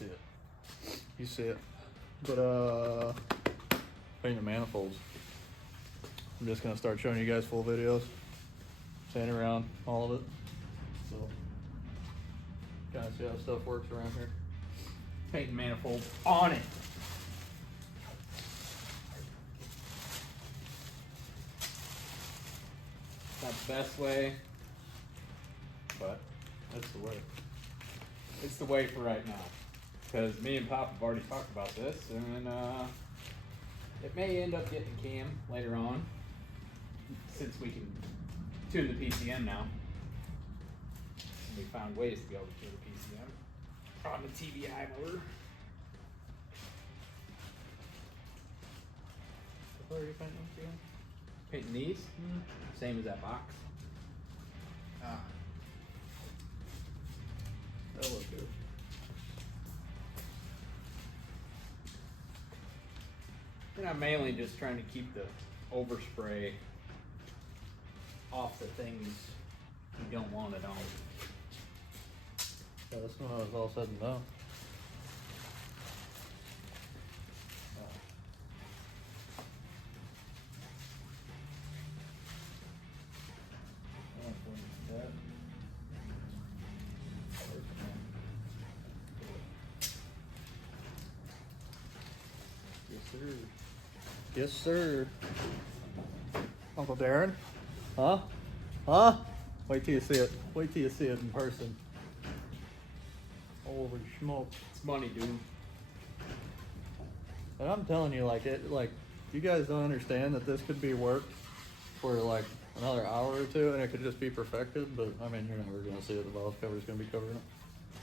see it. You see it. But painting the manifolds. I'm just gonna start showing you guys full videos, painting around all of it. So kind of see how stuff works around here. Painting manifolds on it. Not the best way, but that's the way. It's the way for right now. Because me and Pop have already talked about this, and it may end up getting a cam later on, since we can tune the PCM now. And we found ways to be able to tune the PCM on the TBI motor. What are you painting again? Painting these, same as that box. That'll look good. And I'm mainly just trying to keep the overspray off the things you don't want it on. Yeah, this one was all said and done. Yes, sir. Uncle Darren? Huh? Huh? Wait till you see it. Wait till you see it in person. Holy smoke. It's money, dude. And I'm telling you, like, you guys don't understand that this could be worked for like another hour or two and it could just be perfected, but I mean, you're never gonna see it. The valve cover is gonna be covering it.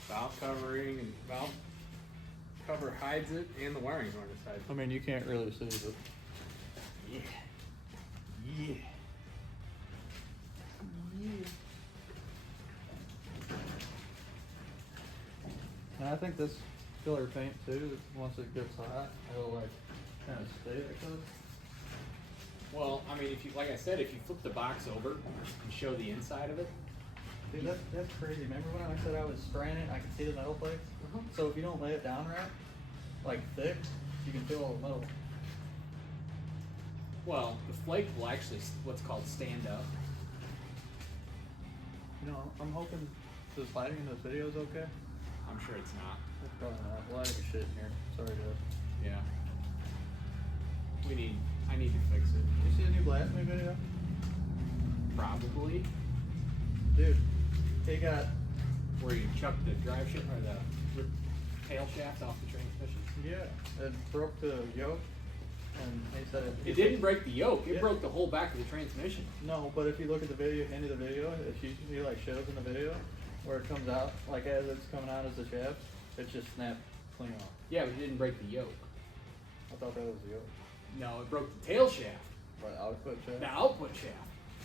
Valve covering and valve cover hides it, and the wiring harness hides it. I mean, you can't really see, but Yeah. Yeah. and I think this filler paint too, once it gets hot, it'll like kind of stay like this. Well, I mean, if you, like I said, if you flip the box over and show the inside of it. Dude, that's crazy. Remember when I said I was spraying it, I could see the metal plates? So if you don't lay it down right, like thick, you can feel all the metal. Well, the flake will actually what's called stand up. You know, I'm hoping this lighting in this video is okay. I'm sure it's not. It's probably not. Lighting is shit in here. Sorry, Jeff. Yeah. I need to fix it. Did you see the new Blasphemy video? Probably. Dude, he got... Where you chuck the drive shaft or the tail shafts off the transmission? Yeah, it broke the yoke, and he said It didn't break the yoke. It broke the whole back of the transmission. No, but if you look at the video, end of the video, he like shows in the video where it comes out, like as it's coming out as the shaft, it just snapped clean off. Yeah, but it didn't break the yoke. I thought that was the yoke. No, it broke the tail shaft. Right, output shaft? The output shaft.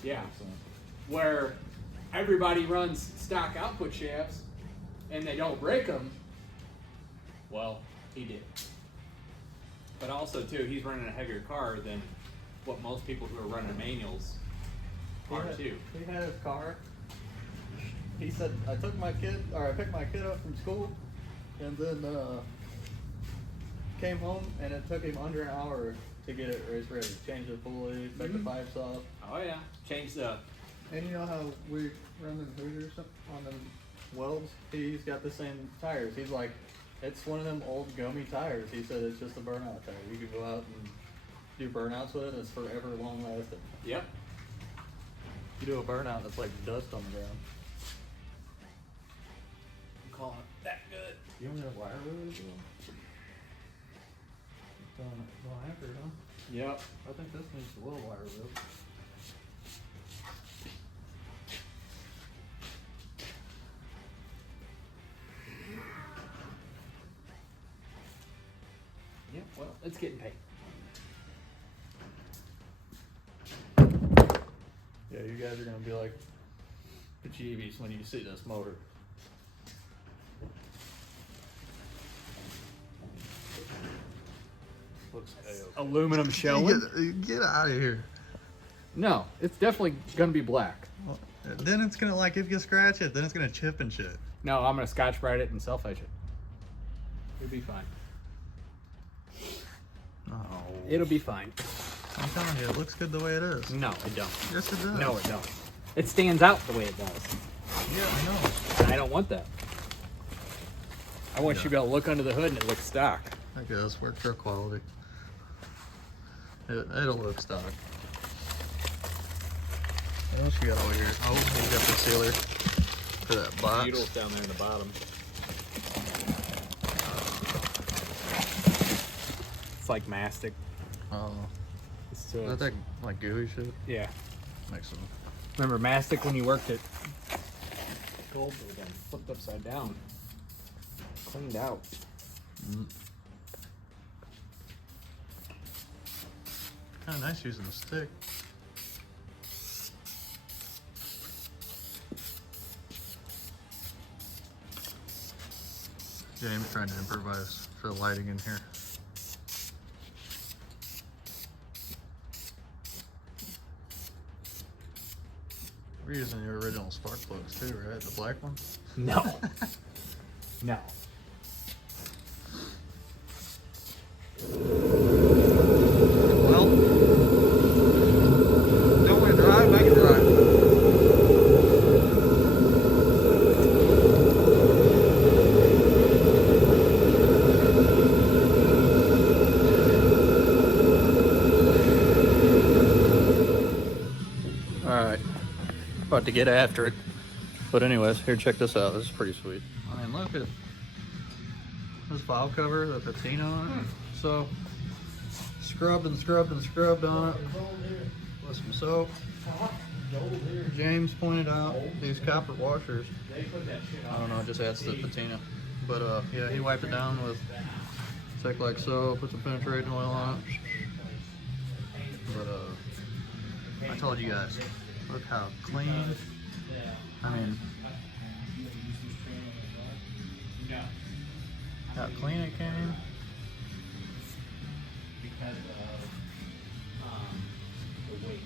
Yeah. Excellent. Where everybody runs stock output shafts and they don't break them. Well, he did. But also too, he's running a heavier car than what most people who are running manuals are too. He had his car. He said, I picked my kid up from school and then came home and it took him under an hour to get it race ready. Change the pulley, take the pipes off. Oh yeah, change the. And you know how we run them Hooters on them welds? He's got the same tires. He's like, it's one of them old gummy tires. He said it's just a burnout tire. You can go out and do burnouts with it. It's forever long lasting. Yep. You do a burnout, it's like dust on the ground. I'm calling it that good. You don't have wire with it as well? Don't anchor it, huh? Yep. I think this needs a little wire with it. Yep. Well, it's getting paid. Yeah, you guys are gonna be like the jeebies when you see this motor. Looks Aluminum showing. Get out of here. No, it's definitely gonna be black. Well, then it's gonna, like, if you scratch it, then it's gonna chip and shit. No, I'm gonna Scotch-Brite it and self-edge it. It'll be fine. Oh. It'll be fine. I'm telling you, it looks good the way it is. No, it don't. Yes, it does. No, it don't. It stands out the way it does. Yeah, I know. And I don't want that. I want you to be able to look under the hood and it looks stock. I guess work truck quality. It'll look stock. What else you got over here? Oh, you got the sealer for that box. Needles down there in the bottom. It's like mastic. Oh, It's, is that like gooey shit? yeah. Makes sense. Remember mastic when you worked at Goldberg and flipped upside down. Cleaned out. Mm. Kind of nice using the stick. James trying to improvise for the lighting in here. We're using the original spark plugs too, right? The black one? No. No. Well, don't want to drive, I can drive. Alright, about to get after it. But anyways, here, check this out. This is pretty sweet. I mean, look at this valve cover, the patina on it. So, scrubbed and scrubbed and scrubbed on it with some soap. James pointed out these copper washers. I don't know, it just adds to the patina. But yeah, he wiped it down with Tech-like soap, put some penetrating oil on it. But I told you guys, look how clean. I mean, how clean it came. Because of the weight.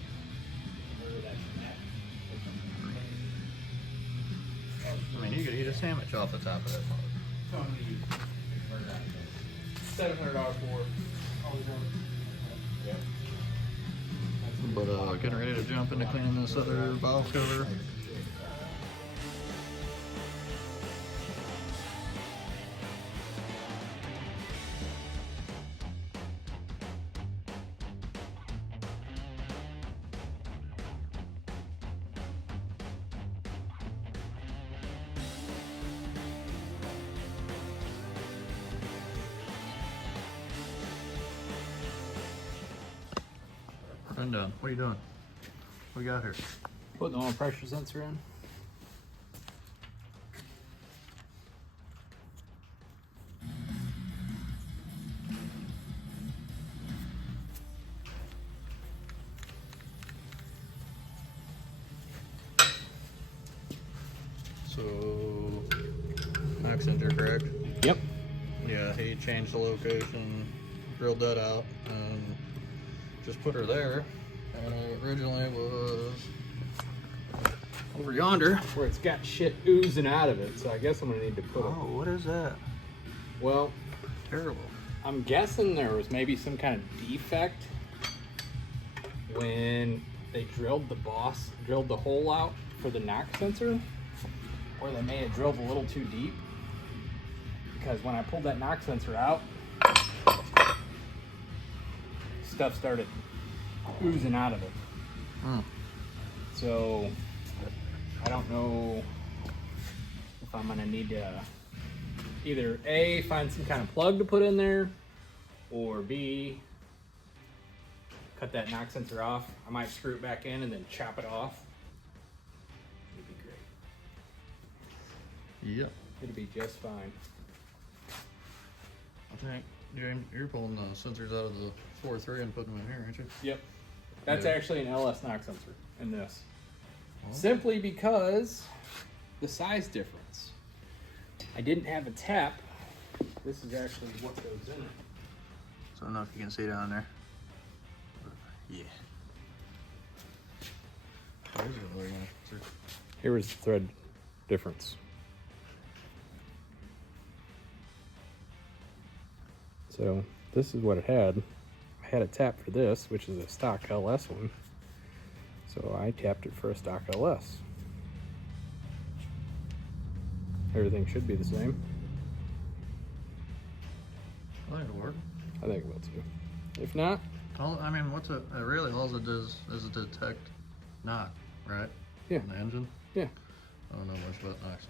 I mean, you could eat a sandwich off the top of that mug. $700 for Yep. But getting ready to jump into cleaning this other valve cover. Done done. What are you doing? What we got here? Putting the oil pressure sensor in. So, Accenture, correct? Yep. Yeah, he changed the location, drilled that out, and just put her there. And it originally was over yonder. Where it's got shit oozing out of it, so I guess I'm gonna need to put Oh, what is that? Well, Terrible. I'm guessing there was maybe some kind of defect when they drilled the hole out for the knock sensor, or they may have drilled a little too deep, because when I pulled that knock sensor out, stuff started oozing out of it. So I don't know if I'm gonna need to either A, find some kind of plug to put in there, or B, cut that knock sensor off. I might screw it back in and then chop it off. It'd be great. Yep. It'd be just fine. I think, James, you're pulling the sensors out of the 4.3 and putting them in here, aren't you? Yep. That's Yeah. actually an LS knock sensor in this. Oh. Simply because the size difference. I didn't have a tap. This is actually what goes in it. So I don't know if you can see down there. Yeah. There's another one. Here is the thread difference. So this is what it had. I had it tapped for this, which is a stock LS one. So I tapped it for a stock LS. Everything should be the same. I think it'll work. I think it will too. If not, I mean, what's it? Really, all it does is detect knock, right? Yeah. On the engine. yeah. I don't know much about knocks.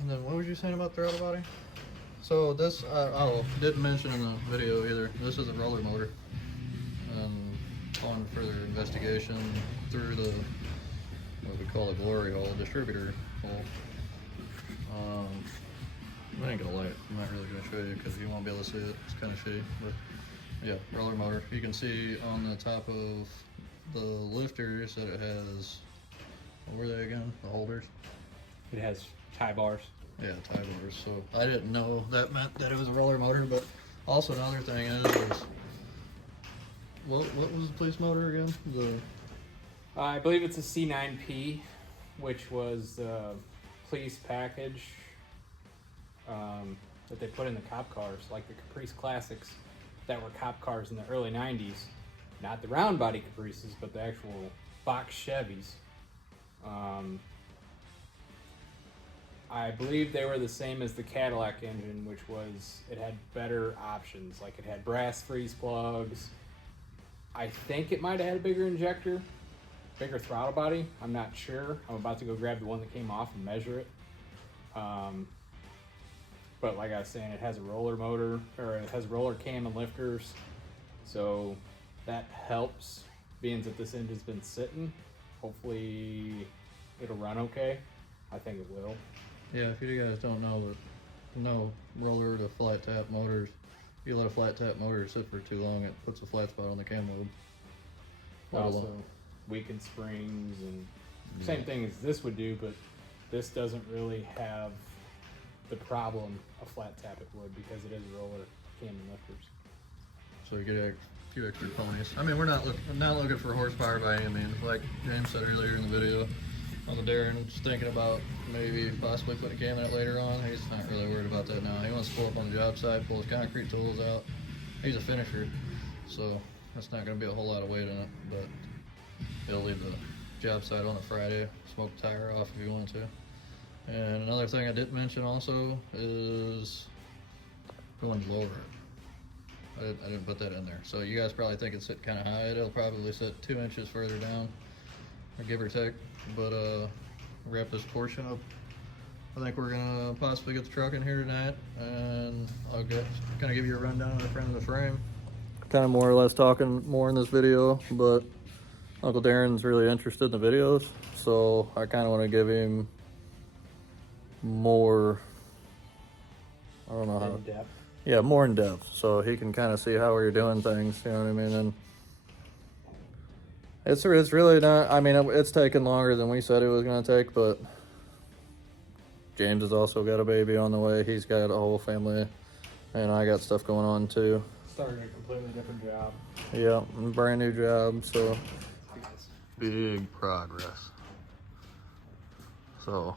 And then what was you saying about throttle body? So this, didn't mention in the video either. This is a roller motor. And upon further investigation through the what we call a glory hole, distributor hole. I ain't gonna light it. I'm not really gonna show you because you won't be able to see it. It's kind of shitty, but yeah, roller motor. You can see on the top of the lifters that it has, what were they again? The holders? it has tie bars. Yeah, tie bars. So I didn't know that meant that it was a roller motor, but also another thing is what was the police motor again? I believe it's a C9P, which was the police package that they put in the cop cars, like the Caprice Classics that were cop cars in the early 90s. Not the round body Caprices, but the actual box Chevys. I believe they were the same as the Cadillac engine, which was, it had better options. Like it had brass freeze plugs. I think it might have had a bigger injector, bigger throttle body. I'm not sure. I'm about to go grab the one that came off and measure it. But like I was saying, it has a roller motor, or it has roller cam and lifters. So that helps, being that this engine's been sitting. Hopefully it'll run okay. I think it will. Yeah, if you guys don't know, but no roller to flat tap motors. If you let a flat tap motor sit for too long, it puts a flat spot on the cam lobe. Also, weakened springs and same thing as this would do, but this doesn't really have the problem a flat tap it would because it is a roller cam and lifters. So you get a few extra ponies. I mean, we're not looking for horsepower by any means. Like James said earlier in the video, on the Darren's thinking about maybe possibly putting a cam in it later on. He's not really worried about that now. He wants to pull up on the job site, pull his concrete tools out. He's a finisher, so that's not going to be a whole lot of weight on it, but he'll leave the job site on a Friday, smoke the tire off if you want to. And another thing I didn't mention also is going to lower it. I didn't put that in there. So you guys probably think it's sitting kind of high. It'll probably sit 2 inches further down, or give or take. But wrap this portion up. I think we're gonna possibly get the truck in here tonight, and I'll kind of give you a rundown of the front of the frame. Kind of more or less talking more in this video, but Uncle Darren's really interested in the videos, so I kind of want to give him more. I don't know how. In depth. Yeah, more in depth, so he can kind of see how we're doing things. You know what I mean? And it's really not. I mean, it's taken longer than we said it was going to take, but James has also got a baby on the way. He's got a whole family, and I got stuff going on too. Starting a completely different job. Yeah, brand new job, so big progress. So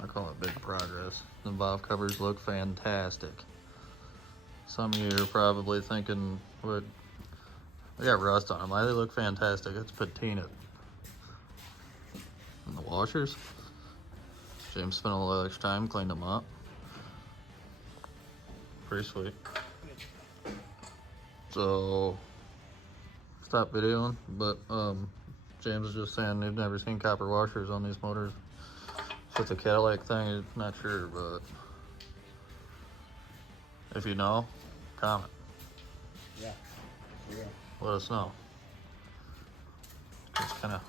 I call it big progress. The valve covers look fantastic. Some of you are probably thinking, "What? They got rust on them. They look fantastic. It's patina." And the washers, James spent a little extra time, cleaned them up. Pretty sweet. So, stop videoing, but James is just saying they've never seen copper washers on these motors. If it's a Cadillac thing, I'm not sure, but if you know, comment. Yeah. Let us know. It's kind of,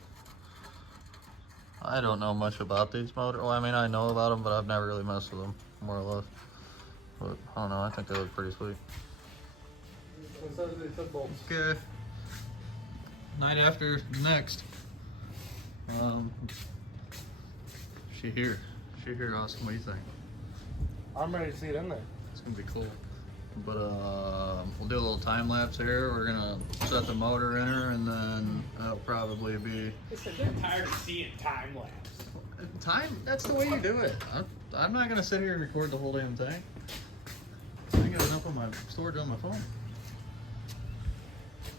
I don't know much about these motors. Well, I mean, I know about them, but I've never really messed with them, more or less. But I don't know, I think they look pretty sweet. Okay. Night after next. She here, Austin. What do you think? I'm ready to see it in there. It's gonna be cool. But we'll do a little time lapse here. We're gonna set the motor in her, and then that'll probably be They're tired of seeing time lapse. time. That's the way you do it. I'm not gonna sit here and record the whole damn thing. I got enough of my storage on my phone.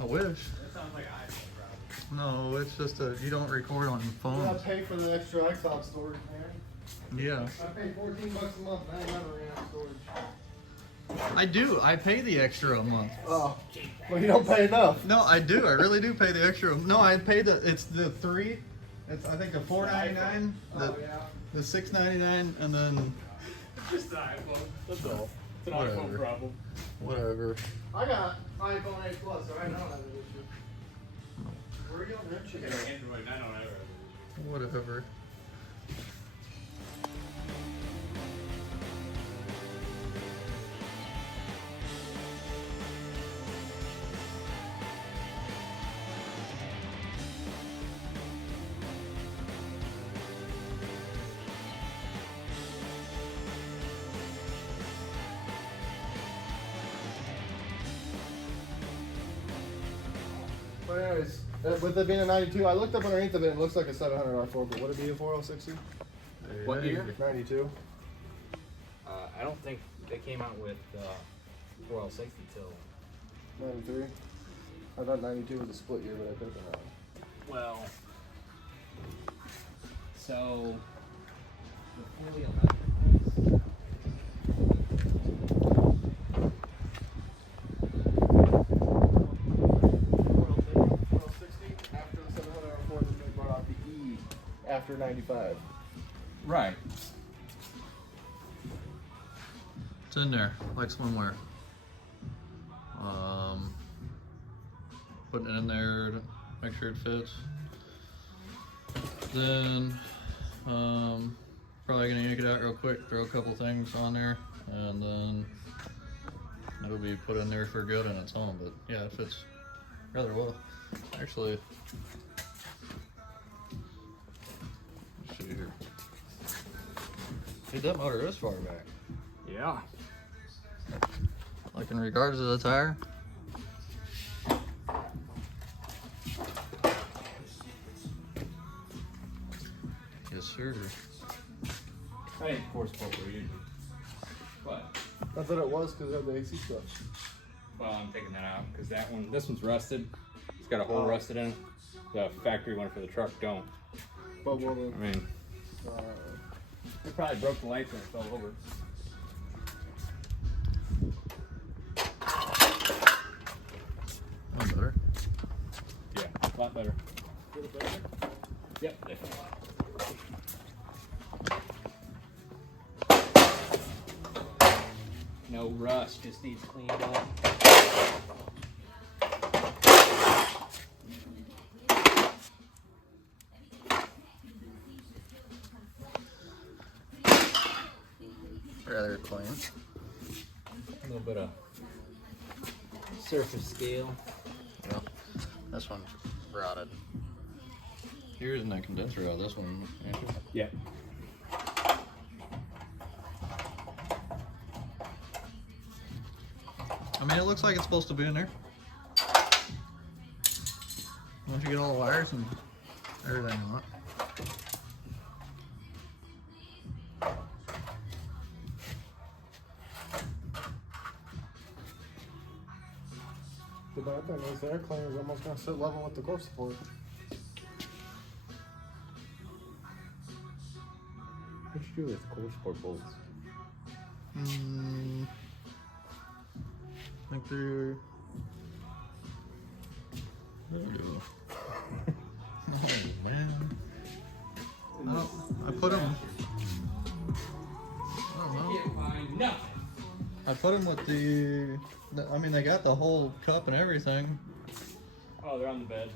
I wish. That sounds like an iPhone problem. No, it's just you don't record on You phones. gotta pay for the extra iCloud storage, man. Yeah, I pay $14 a month and I never ran out of storage. I do. I pay the extra a month. Oh, well, you don't pay enough. No, I do. I really do pay the extra. No, I pay it's the three. It's I think the $4.99, Oh, yeah. the $6.99, and then It's just an iPhone. That's all. It's an Whatever. iPhone problem. whatever. I got iPhone 8 Plus, so I don't have an issue. Where are you on that I shit? got an Android. I don't ever. Whatever. But anyways, with it being a 92, I looked up underneath of it, it looks like a 700 R4, but would it be a 4060? What year? 92. I don't think they came out with 4L60 till 93. I thought 92 was a split year, but I could have been wrong. well. So the fully electric ones. After the 700 R4, then they brought out the E after 95. Right. It's in there, like swimwear. Putting it in there to make sure it fits. Then, probably gonna yank it out real quick, throw a couple things on there, and then it'll be put in there for good on its own. But yeah, it fits rather well. Actually, let's see here. Dude, that motor is far back. Yeah. Like in regards to the tire. Yes, sir. I ain't force poker either. But, I thought it was because of the AC stuff. well, I'm taking that out because this one's rusted. It's got a hole rusted in it. The factory one for the truck don't. But well, I mean, it probably broke the lights when it fell over. That's better. Yeah, a lot better. Yep, definitely. No rust, just needs cleaned up. Rather clean. A little bit of surface scale. Yeah. This one's rotted. You're using that condenser out of this one, ain't you? Yeah. I mean, it looks like it's supposed to be in there. Once you get all the wires and everything on it. the bad thing is the air cleaner is almost going to sit level with the core support. What'd you do with core support bolts? I think they're. Oh man. I put them. I don't know. Can't find nothing. I put them with I mean, they got the whole cup and everything. Oh, they're on the bed.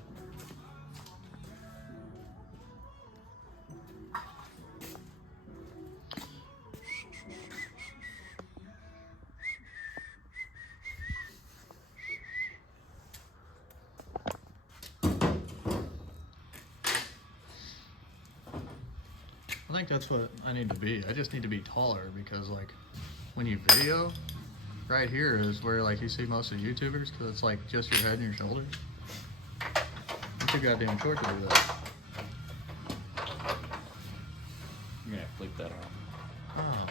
I think think that's what I need to be. I just need to be taller because, like, when you video, right here is where like you see most of the YouTubers, because it's like just your head and your shoulders. I'm too goddamn short to do that. You're gonna have to bleep that out. Oh.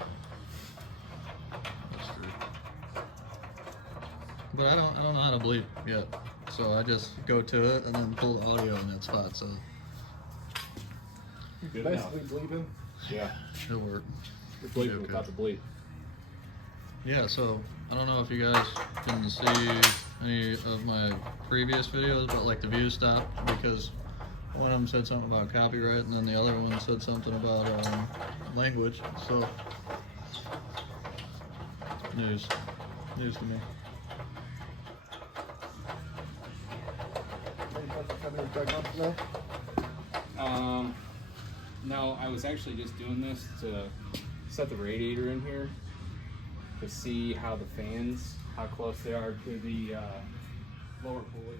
That's true. But I don't know how to bleep yet. So I just go to it and then pull the audio in that spot, so Good enough. Basically bleeping. Yeah. it'll work. You're bleeping Okay. without the bleep. Yeah, so I don't know if you guys can see any of my previous videos, but like the views stopped because one of them said something about copyright and then the other one said something about language. So news to me. No, I was actually just doing this to set the radiator in here to see how the fans, how close they are to the lower pulley.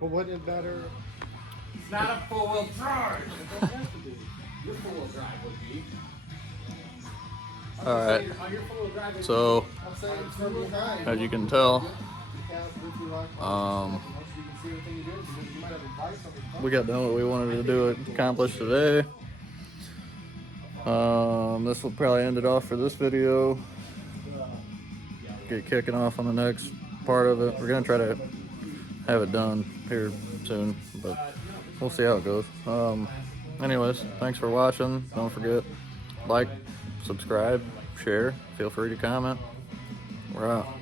But wouldn't it better? It's not a four-wheel drive. It doesn't have to be. Your four-wheel drive would be. All right. On your four-wheel drive, it'd So I'm saying it's from behind. as you can tell, we got done what we wanted to do, accomplish today. This will probably end it off for this video. Get kicking off on the next part of it. We're gonna try to have it done here soon, but we'll see how it goes. Anyways, thanks for watching. Don't forget, like, subscribe, share. Feel free to comment. We're out.